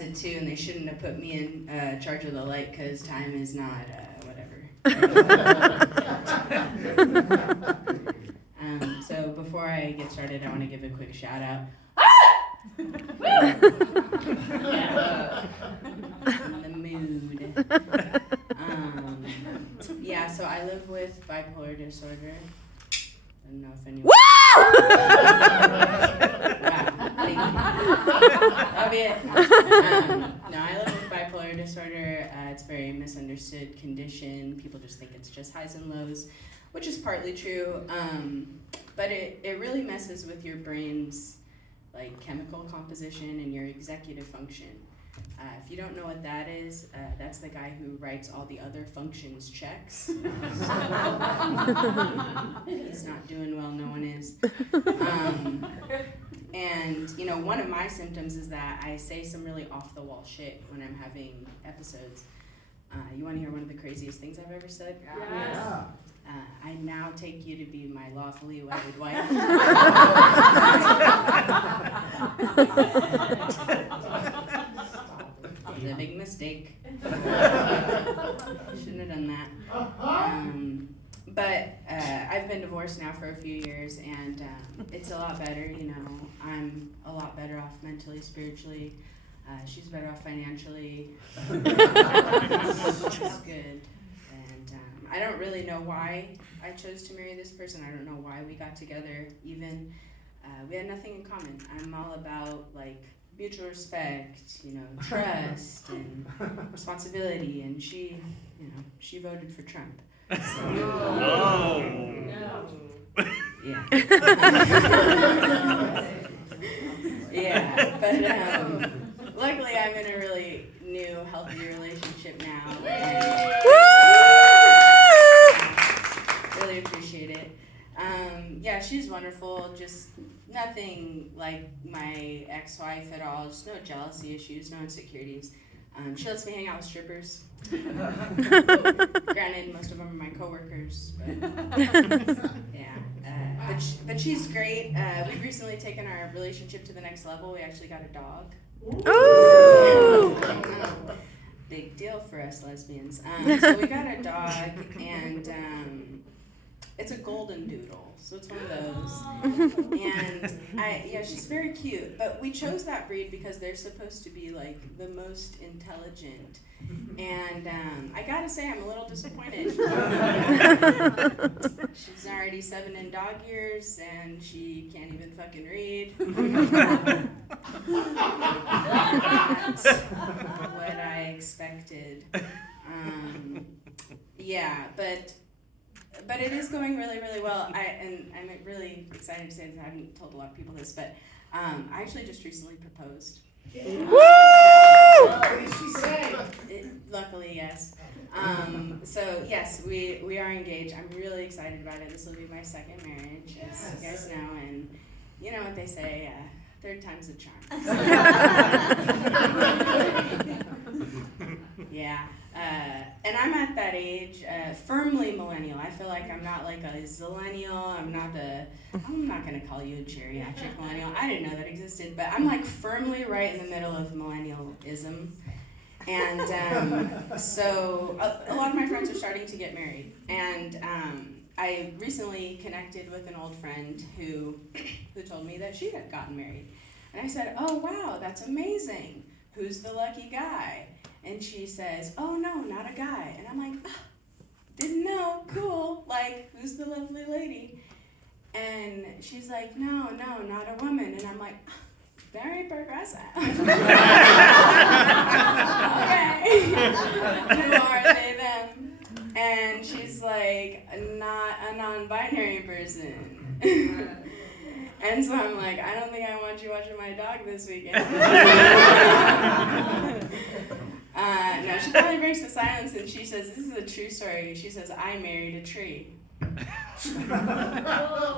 it too, and they shouldn't have put me in charge of the light because time is not whatever. So before I get started, I want to give a quick shout out. In the mood. Yeah, so I live with bipolar disorder. I don't know if anyone. Wow, thank you. Love it. No, I live with bipolar disorder. It's a very misunderstood condition. People just think it's just highs and lows, which is partly true. But it really messes with your brain's like chemical composition and your executive function. If you don't know what that is, that's the guy who writes all the other functions checks. He's not doing well, no one is. And you know, one of my symptoms is that I say some really off-the-wall shit when I'm having episodes. You want to hear one of the craziest things I've ever said? Yes. I now take you to be my lawfully wedded wife. A big mistake. Shouldn't have done that. But I've been divorced now for a few years, and it's a lot better. You know, I'm a lot better off mentally, spiritually. She's better off financially. Which is good. And I don't really know why I chose to marry this person. I don't know why we got together. Even we had nothing in common. I'm all about like mutual respect, you know, trust and responsibility, and she voted for Trump. So, yeah. Yeah, but luckily I'm in a really new, healthy relationship now. Really appreciate it. Yeah, she's wonderful. Just nothing like my ex-wife at all. Just no jealousy issues, no insecurities. She lets me hang out with strippers. Granted, most of them are my coworkers, but yeah. But she's great. We've recently taken our relationship to the next level. We actually got a dog. Ooh. Big deal for us lesbians. So we got a dog, and it's a golden doodle, so it's one of those. And she's very cute. But we chose that breed because they're supposed to be like the most intelligent. And I gotta say, I'm a little disappointed. She's already 7 in dog years, and she can't even fucking read. That's what I expected. Yeah, but it is going really, really well. I'm really excited to say this. I haven't told a lot of people this, but I actually just recently proposed. Yeah. Woo! What did she say? Luckily, yes. So yes, we are engaged. I'm really excited about it. This will be my second marriage, as you guys know, and you know what they say, third time's a charm. Yeah. And I'm at that age, firmly millennial. I feel like I'm not like a zillennial. I'm not going to call you a geriatric millennial. I didn't know that existed, but I'm like firmly right in the middle of millennialism. And so a lot of my friends are starting to get married. And I recently connected with an old friend who told me that she had gotten married. And I said, oh, wow, that's amazing. Who's the lucky guy? And she says, oh, no, not a guy. And I'm like, oh, didn't know, cool. Like, who's the lovely lady? And she's like, no, not a woman. And I'm like, oh, very progressive. Okay. Who are they, them? And she's like, not a non-binary person. And so I'm like, I don't think I want you watching my dog this weekend. No, she finally breaks the silence and she says, this is a true story. She says, I married a tree.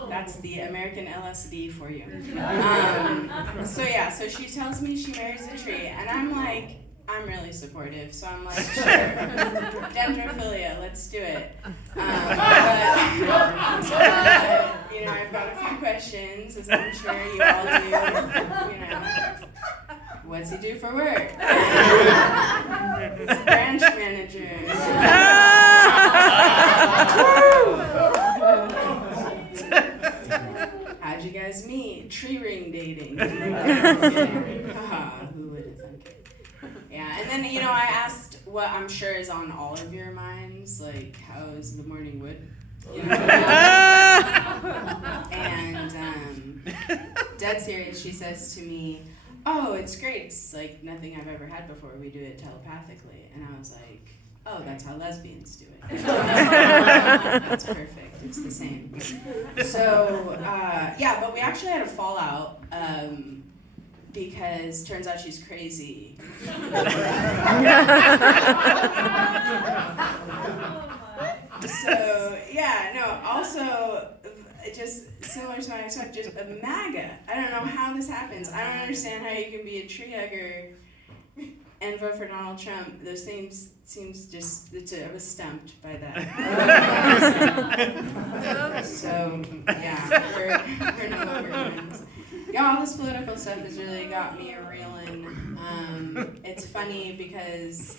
That's the American LSD for you. So she tells me she marries a tree, and I'm like, I'm really supportive, so I'm like, sure, dendrophilia, let's do it. I've got a few questions, as I'm sure you all do, What's he do for work? He's a branch manager. How'd you guys meet? Tree ring dating. Haha, who would have thunk it? Yeah, and then, I asked what I'm sure is on all of your minds, like, how is the morning wood? And dead serious, she says to me, oh, it's great. It's like nothing I've ever had before. We do it telepathically. And I was like, oh, that's how lesbians do it. That's perfect. It's the same. So, but we actually had a fallout because turns out she's crazy. So, also, just similar to my ex-wife, just a MAGA. I don't know how this happens. I don't understand how you can be a tree hugger and vote for Donald Trump. Those things seems just, I was stumped by that. So, we're no longer friends. Yeah, all this political stuff has really got me reeling. It's funny because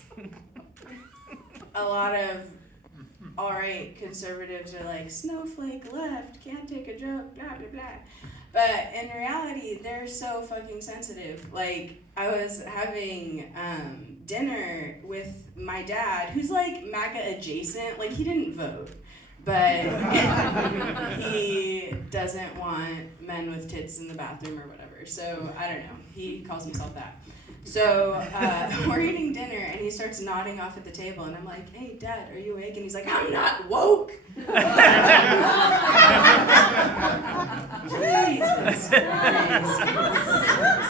a lot of all-right conservatives are like, snowflake left, can't take a joke, blah, blah, blah. But in reality, they're so fucking sensitive. Like, I was having dinner with my dad, who's like MAGA adjacent. Like, he didn't vote, but he doesn't want men with tits in the bathroom or whatever. So, I don't know. He calls himself that. So we're eating dinner, and he starts nodding off at the table, and I'm like, hey, Dad, are you awake? And he's like, I'm not woke. Jesus Christ.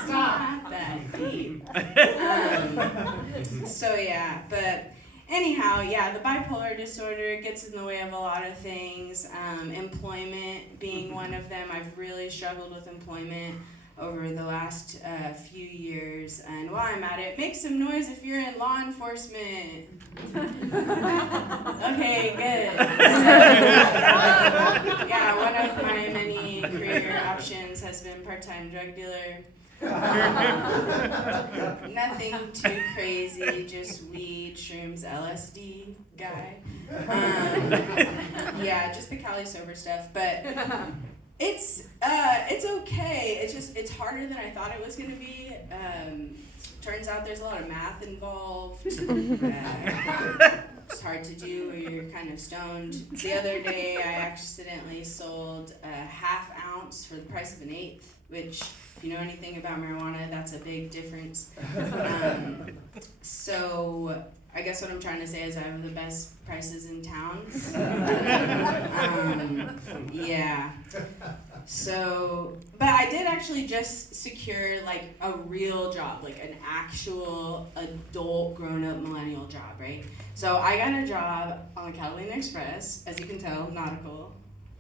Stop that deep. But anyhow, the bipolar disorder gets in the way of a lot of things. Employment being one of them. I've really struggled with employment over the last few years, and while I'm at it, make some noise if you're in law enforcement. Okay, good. So, one of my many career options has been part-time drug dealer. Nothing too crazy, just weed, shrooms, LSD guy. Just the Cali sober stuff, but it's okay. It's harder than I thought it was gonna be. Turns out there's a lot of math involved. It's hard to do when you're kind of stoned. The other day, I accidentally sold a half ounce for the price of an eighth, which, if you know anything about marijuana, that's a big difference. So I guess what I'm trying to say is I have the best prices in town. So, but I did actually just secure like a real job, like an actual adult grown-up millennial job, right? So I got a job on the Catalina Express, as you can tell, nautical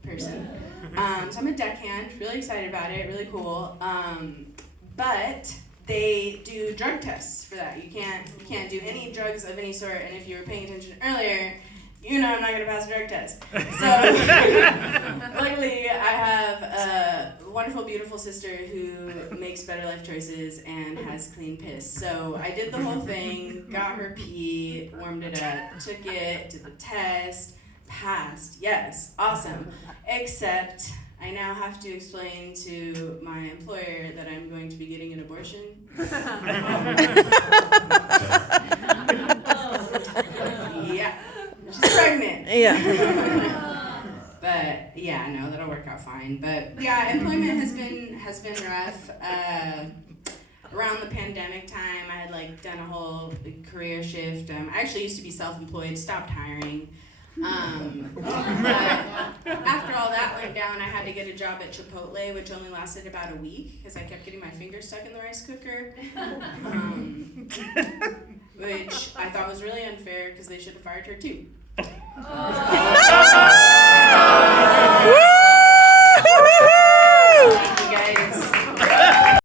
person. So I'm a deckhand, really excited about it, really cool. But they do drug tests for that. You can't do any drugs of any sort, and if you were paying attention earlier, I'm not gonna pass a drug test. So luckily I have a wonderful, beautiful sister who makes better life choices and has clean piss. So I did the whole thing, got her pee, warmed it up, took it, did the test, passed, yes, awesome. Except I now have to explain to my employer that I'm going to be getting an abortion. She's pregnant. Yeah. But no, that'll work out fine. But employment has been rough. Around the pandemic time, I had done a whole career shift. I actually used to be self-employed, stopped hiring. But after all that went down, I had to get a job at Chipotle, which only lasted about a week because I kept getting my fingers stuck in the rice cooker, which I thought was really unfair because they should have fired her too.